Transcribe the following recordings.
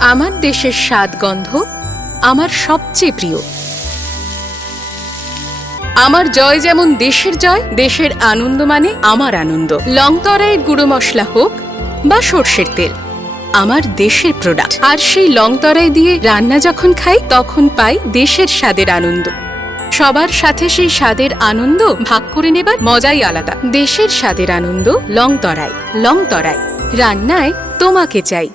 আমার দেশের স্বাদ গন্ধ আমার সবচেয়ে প্রিয়। আমার জয় যেমন দেশের জয়, দেশের আনন্দ মানে আমার আনন্দ। লংতরাইয়ের গুঁড়ো মশলা হোক বা সর্ষের তেল, আমার দেশের প্রোডাক্ট। আর সেই লংতরাই দিয়ে রান্না যখন খাই তখন পাই দেশের স্বাদের আনন্দ। সবার সাথে সেই স্বাদের আনন্দ ভাগ করে নেবার মজাই আলাদা। দেশের স্বাদের আনন্দ লংতরাই। লংতরাই, রান্নায় তোমাকে চাই।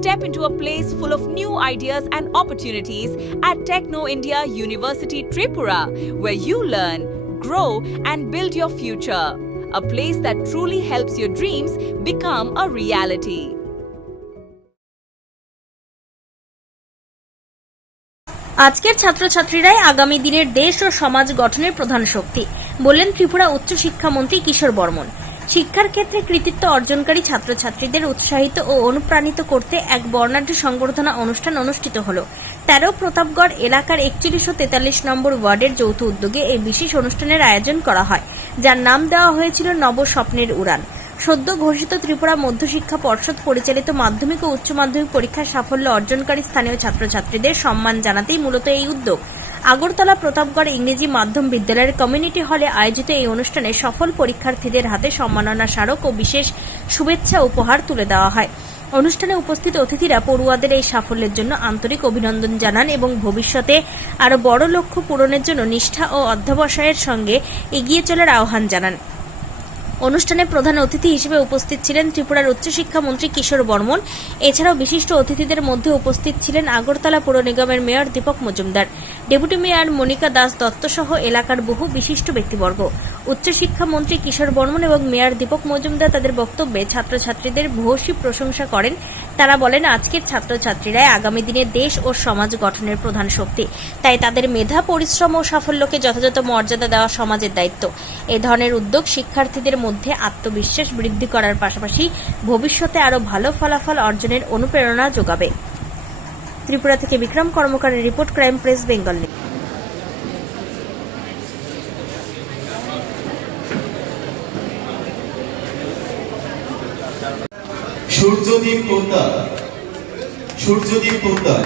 Step into a place full of new ideas and opportunities at Techno India University Tripura, where you learn, grow, and build your future. A place that truly helps your dreams become a reality. আজকের ছাত্রছাত্রীরাই আগামী দিনের দেশ ও সমাজ গঠনের প্রধান শক্তি, বললেন ত্রিপুরা উচ্চ শিক্ষামন্ত্রী কিশোর বর্মন। শিক্ষার ক্ষেত্রে কৃতিত্ব অর্জনকারী ছাত্রছাত্রীদের উৎসাহিত ও অনুপ্রাণিত করতে এক বর্ণাঢ্য সংবর্ধনা অনুষ্ঠান অনুষ্ঠিত হল। ১৩ প্রতাপগড় এলাকার ৪১ ও ৪৩ নম্বর ওয়ার্ডের যৌথ উদ্যোগে এই বিশেষ অনুষ্ঠানের আয়োজন করা হয়, যার নাম দেওয়া হয়েছিল নবস্বপ্নের উড়ান। সদ্য ঘোষিত ত্রিপুরা মধ্যশিক্ষা পর্ষদ পরিচালিত মাধ্যমিক ও উচ্চ মাধ্যমিক পরীক্ষার সাফল্য অর্জনকারী স্থানীয় ছাত্রছাত্রীদের সম্মান জানাতেই মূলত এই উদ্যোগ। আগরতলা প্রতাপগড় ইংরেজি মাধ্যম বিদ্যালয়ের কমিউনিটি হলে আয়োজিত এই অনুষ্ঠানে সফল পরীক্ষার্থীদের হাতে সম্মাননা স্মারক ও বিশেষ শুভেচ্ছা উপহার তুলে দেওয়া হয়। অনুষ্ঠানে উপস্থিত অতিথিরা পড়ুয়াদের এই সাফল্যের জন্য আন্তরিক অভিনন্দন জানান এবং ভবিষ্যতে আরও বড় লক্ষ্য পূরণের জন্য নিষ্ঠা ও অধ্যবসায়ের সঙ্গে এগিয়ে চলার আহ্বান জানান। অনুষ্ঠানে প্রধান অতিথি হিসেবে উপস্থিত ছিলেন ত্রিপুরার উচ্চশিক্ষামন্ত্রী কিশোর বর্মন। এছাড়াও বিশিষ্ট অতিথিদের মধ্যে উপস্থিত ছিলেন আগরতলা পৌর নিগমের mayor Dipak Majumdar, deputy mayor Monika Das Dutta সহ এলাকার বহু বিশিষ্ট ব্যক্তিবর্গ। উচ্চশিক্ষামন্ত্রী কিশোর বর্মন এবং মেয়র দীপক মজুমদার তাদের বক্তব্যে ছাত্রছাত্রীদের ভূয়সী প্রশংসা করেন। তারা বলেন, আজকের ছাত্রছাত্রীরাই আগামী দিনে দেশ ও সমাজ গঠনের প্রধান শক্তি, তাই তাদের মেধা, পরিশ্রম ও সাফল্যকে যথাযথ মর্যাদা দেওয়া সমাজের দায়িত্ব। এ ধরনের উদ্যোগ শিক্ষার্থীদের মধ্যে আত্মবিশ্বাস বৃদ্ধি করার পাশাপাশি ভবিষ্যতে আরও ভালো ফলাফল অর্জনের অনুপ্রেরণা যোগাবে। ত্রিপুরা থেকে বিক্রম কর্মকারের report, crime press Bengal. Suryadip Poddar, Suryadip Poddar.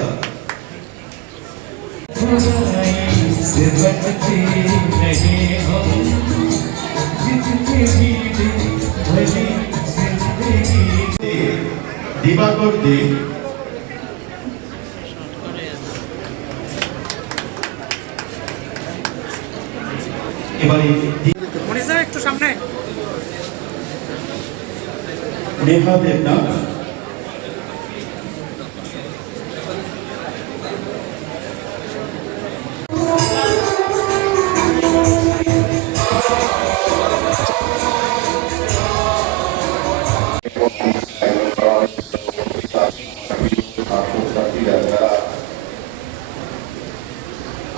Dibakar Dey, এবারে একটু সামনে নেহা দেবনাথ,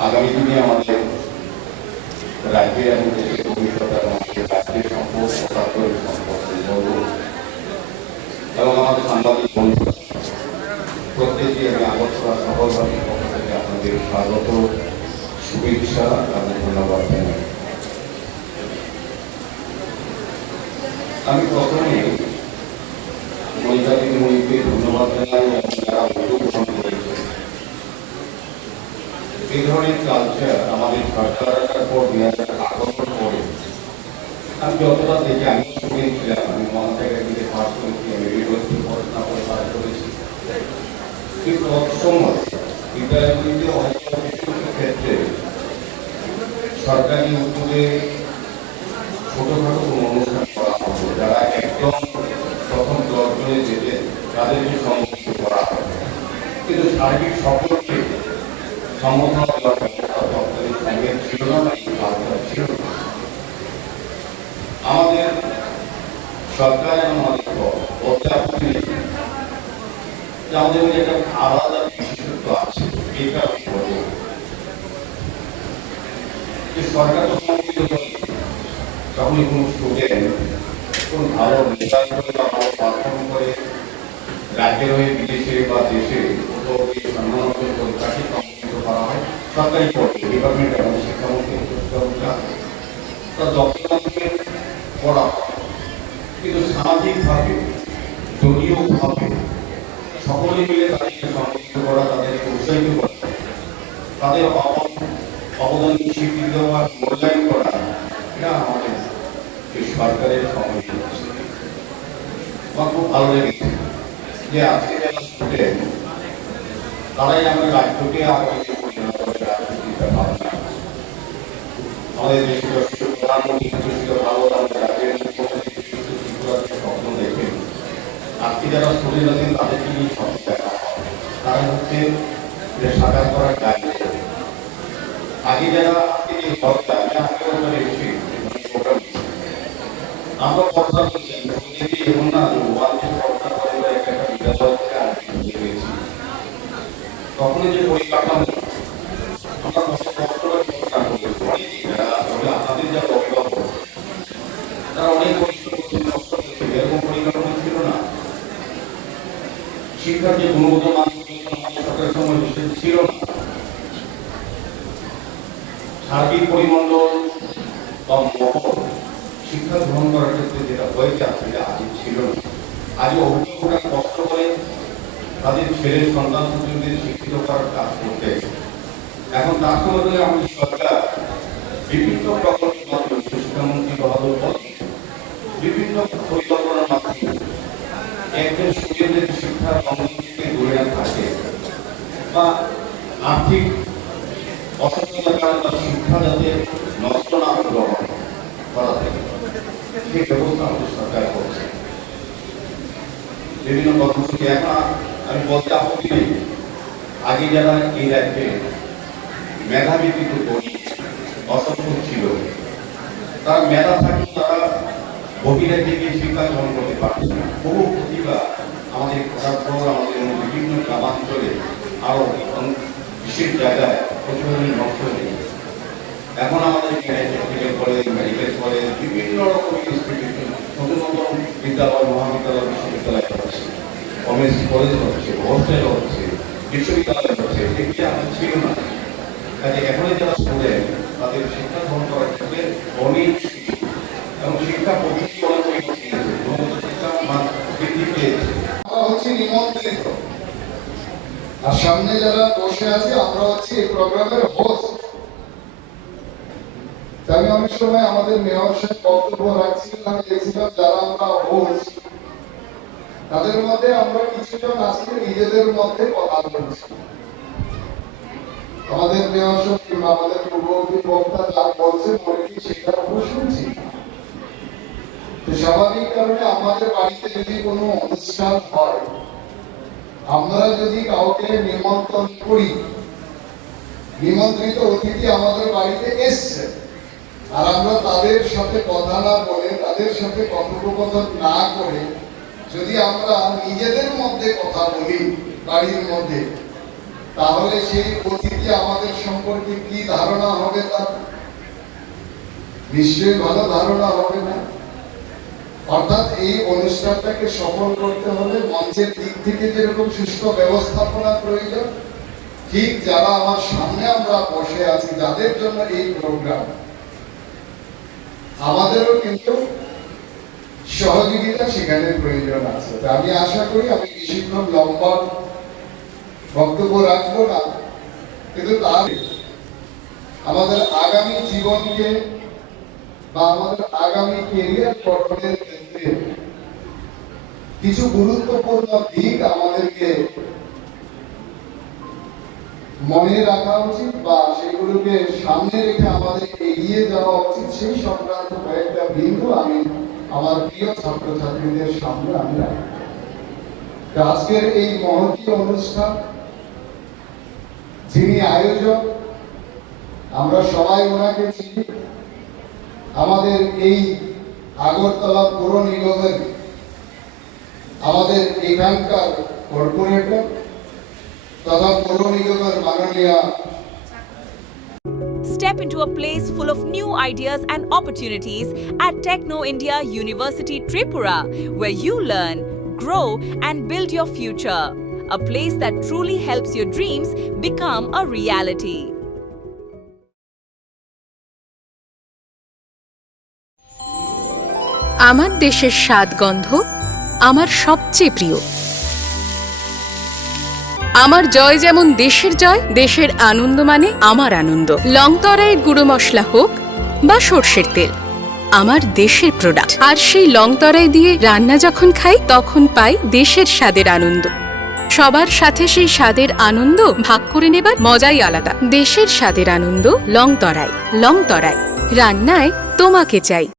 আগামী দিনে আমাদের রাজ্যের এবং দেশের ভবিষ্যৎ এবং রাজ্যের সম্পদ, সরকারের সম্পদ এবং আমাদের সাংবাদিক বন্ধু প্রত্যেকে আমি আগরতলা সফলভাবে পক্ষ থেকে আপনাদের স্বাগত, শুভেচ্ছা এবং ধন্যবাদ জানাই। আমি প্রথমে মহিলাদের মহিলাকে ধন্যবাদ জানাই এবং যারা উদ্যোগ গ্রহণ করেছে। এই ধরনের কালচার আমাদের সরকারের পর আগমন করে আমি যতটা দেখি, আমি শুনেছিলাম, আমি মহাশয়ের দিকে পাঠ করেছি, আমি ইউনিভার্সিটি পড়াশোনা করে পাঠ করেছি, কিন্তু তৎসময় বিদ্যালয়গুলিতে হয়তো কিছু কিছু ক্ষেত্রে সরকারি উদ্যোগে ছোটখাটো কোনো অনুষ্ঠান করা হতো, যারা একদম প্রথম দর্শনে যেতে তাদেরকে সম্মুখীন করা হবে, কিন্তু সার্বিক সকলকে সম্মুখীন দেওয়ার ব্যবস্থা সরকারের সঙ্গে ছিল না, ছিল না। আমাদের সরকার এবং আমাদের অধ্যাপনে আমাদের একটা আলাদা বিশেষত্ব আছে। এটা বলে যে সরকার যখনই কোনো স্টুডেন্ট কোন ভালো রেজাল্ট করে বা ভালো পারফর্ম করে রাজ্যের হয়ে বিদেশে বা দেশে কোথাও গিয়ে সম্মানজনক পরীক্ষাকে সম্মিলিত করা হয় সরকারি পদে, ডিপার্টমেন্ট এবং শিক্ষামন্ত্রী তার দপ্তর পড়া হয়, কিন্তু সামাজিকভাবে দলীয়ভাবে সকলে মিলে তাদেরকে করা, তাদেরকে উৎসাহিত করা, তাদের অবদানকে স্বীকৃতি দেওয়া, মূল্যায়ন করা, এটা আমাদের এই সরকারের সংবিধান। আমার খুব ভালো লেগেছে যে আজকে যারা স্টুডেন্ট তারাই আমরা রাজ্যকে আগামীতে পরিণত করে রাজনীতিটা ভাবনা। আমাদের দেশের প্রধানমন্ত্রী ভারত আমাদের রাজ্যের মুখ্যমন্ত্রী ত্রিপুরাকে স্বপ্ন দেখে আজকে যারা স্টুডেন্ট আছেন তাদেরকে নিয়ে স্বপ্ন দেখা তারা হচ্ছে যে সাকার করার দায়িত্ব। আগে যারা আজকে যে সরকার এসেছি আমরা পড়া করছি এমন না ওয়ানকে পড়া করে একটা বিদ্যালয় থেকে আরেকটি পেয়েছি। তখনই যে পরিকাঠামো আমরা কত কষ্ট করে চিন্তা করেছি, আপনাদের যারা অভিভাবক তারা অনেক পরিশ্রম করছে, কষ্ট করছে, এরকম পরিকাঠামো ছিল না। শিক্ষার যে গুণগত মান সরকারের সময় ছিল না। সার্বিক পরিমণ্ডল বা মহল শিক্ষা গ্রহণ করার ক্ষেত্রে যেটা হয়েছে আসলে আগে ছিল না। আগে অভিভাবকরা কষ্ট করে তাদের ছেলের সন্তান সন্ততিদের শিক্ষিত করার কাজ করতে। এখন তার সঙ্গে আমাদের সরকার বিভিন্ন প্রকল্পের মাধ্যমে শিক্ষামন্ত্রী বাহাদুর বিভিন্ন পরিকল্পনার মাধ্যমে একজন স্টুডেন্টের শিক্ষার অঙ্গনকে দূরে না থাকে বা আর্থিক অসচ্ছলতার কারণে তার শিক্ষা যাতে নষ্ট না গ্রহণ করা থাকে সেই ব্যবস্থা আমাদের সরকার করছে। বিভিন্ন কর্মসূচি এখন আমি বলতে আপত্তি নেই। আগে যারা এই রাজ্যে মেধাবী কিন্তু ধনী অসক্ষম ছিল, তারা মেধা থাকলেও তারা বহিরাজ্যে গিয়ে শিক্ষা গ্রহণ করতে পারছে না। বহু প্রতিভা আমাদের খোরাকপুর আমাদের বিভিন্ন গ্রামাঞ্চলে আরো বিশেষ জায়গায় প্রচুর নষ্ট হয়ে গেছে। এখন আমাদের টেকনিক্যাল কলেজ, মেডিকেল কলেজ, বিভিন্ন রকম ইনস্টিটিউশন, নতুন নতুন বিদ্যালয়, মহাবিদ্যালয়, বিশ্ববিদ্যালয় হচ্ছে, কলেজ হচ্ছে, হোস্টেল হচ্ছে, বিশ্ববিদ্যালয় হচ্ছে, এগুলি আমাদের ছিল না। কাজে এখন যারা স্টুডেন্ট তাদের শিক্ষা গ্রহণ করার ক্ষেত্রে অনেক সুযোগ এবং শিক্ষা প্রবৃত্তি অনেক শিক্ষা মান বৃদ্ধি পেয়েছে। হচ্ছে নিমন্ত্রিত, আর সামনে যারা বসে আছে আমরা হচ্ছে এই প্রোগ্রামের হোস্ট। আমি অনেক সময় আমাদের মেয়র সাহেব বক্তব্য রাখছিলাম, দেখছিলাম যারা আমরা হোস্ট তাদের মধ্যে আমরা কিছুজন আজকে নিজেদের মধ্যে কথা বলছি। আমাদের মেয়র সাহেব কিংবা আমাদের পূর্ববর্তী বক্তা যা বলছে মনে কি সেটার উপর শুনছি। স্বাভাবিক কারণে আমাদের বাড়িতে যদি কোনো অনুষ্ঠান হয়, আমরা যদি কাউকে নিমন্ত্রণ করি, নিমন্ত্রিত অতিথি আমাদের বাড়িতে এসছে, আর আমরা তাদের সাথে কথা না বলে, তাদের সাথে কথোপকথন না করে যদি আমরা নিজেদের মধ্যে কথা বলি বাড়ির মধ্যে, তাহলে সেই অতিথি আমাদের সম্পর্কে কি ধারণা হবে? তার নিশ্চয়ই ভালো ধারণা হবে না। অর্থাৎ এই অনুষ্ঠানটাকে সফল করতে হলে মঞ্চের দিক থেকে যেরকম সুষ্ঠু ব্যবস্থাপনা প্রয়োজন, ঠিক যারা আমার সামনে আমরা বসে আছি যাদের জন্য এই প্রোগ্রাম, আমাদেরও কিন্তু সহযোগিতা সেখানে প্রয়োজন আছে। আমি আশা করি আমি বেশিক্ষণ লম্বা বক্তব্য রাখবো না, কিন্তু তার আমাদের আগামী জীবনকে বা আমাদের আগামী ক্যারিয়ার গঠনের ক্ষেত্রে কিছু গুরুত্বপূর্ণ দিক আমাদেরকে মনে রাখা উচিত বা সেগুলোকে সামনে রেখে আমাদের এগিয়ে যাওয়া উচিত, সেই সংক্রান্ত কয়েকটা বিন্দু আমি আমার প্রিয় ছাত্রছাত্রীদের সামনে আমি রাখি। আজকের এই মহতী অনুষ্ঠান যিনি আয়োজক, আমরা সবাই ওনাকে চিনি। আমাদের এই আগরতলা পৌর নিগমের আমাদের এখানকার কর্পোরেটর তথা পৌর নিগমের মাননীয় Step into a place full of new ideas and opportunities at Techno India University Tripura, where you learn, grow, and build your future. A place that truly helps your dreams become a reality. আমার দেশের স্বাদ গন্ধ আমার সবচেয়ে প্রিয়। আমার জয় যেমন দেশের জয়, দেশের আনন্দ মানে আমার আনন্দ। লং তরাইয়ের গুঁড়ো মশলা হোক বা সর্ষের তেল, আমার দেশের প্রোডাক্ট। আর সেই লং তরাই দিয়ে রান্না যখন খাই তখন পাই দেশের স্বাদের আনন্দ। সবার সাথে সেই স্বাদের আনন্দ ভাগ করে নেবার মজাই আলাদা। দেশের স্বাদের আনন্দ লং তরাই। লং তরাই, রান্নায় তোমাকে চাই।